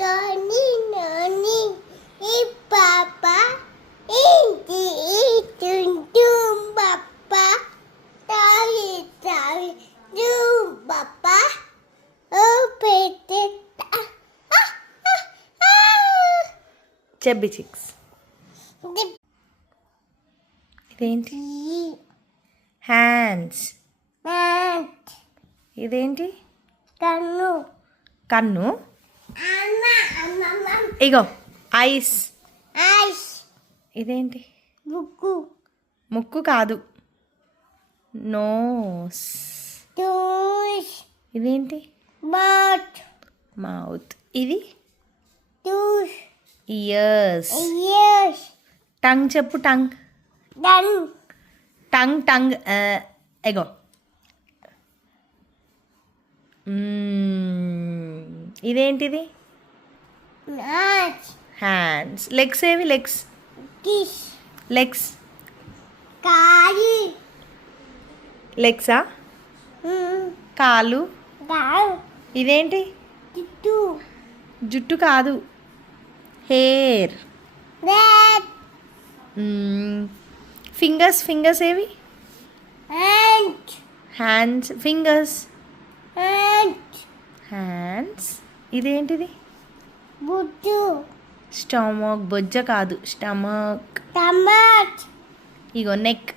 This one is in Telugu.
Tony, Nani, Papa, Inti, Tum, Papa, Tavi, Tum, Papa, Open it. చెబ్బి చిక్స్. ఇదేంటి? హ్యాండ్స్. ఇదేంటి? Kanu. కన్ను. Ama. ఇగో ఐస్. Ice. ఇదేంటి? Buku. ముక్కు కాదు, నోస్. Tush. ఇదేంటి? Mouth. మౌత్. ఇది Tush. ఇయర్స్. Ears. టంగ్ చెప్పు. టంగ్. Done. Tongue tongue. ఎగో ఇదేంటిది? Nose. హ్యాండ్స్. లెగ్స్ ఏవి? లెగ్స్. Kiss. లెగ్స్. Kali. లెగ్సా? కాలు. Down. ఇదేంటి? Two. జుట్టు కాదు, హెయిర్. Red. ఫింగర్స్. ఫింగర్స్ ఏవి? Hand. Hands. Fingers. Hand. Hands. ఇదేంటిది? Butu. స్టమక్. బొజ్జ కాదు, స్టమక్. Tomato. ఇగో నెక్.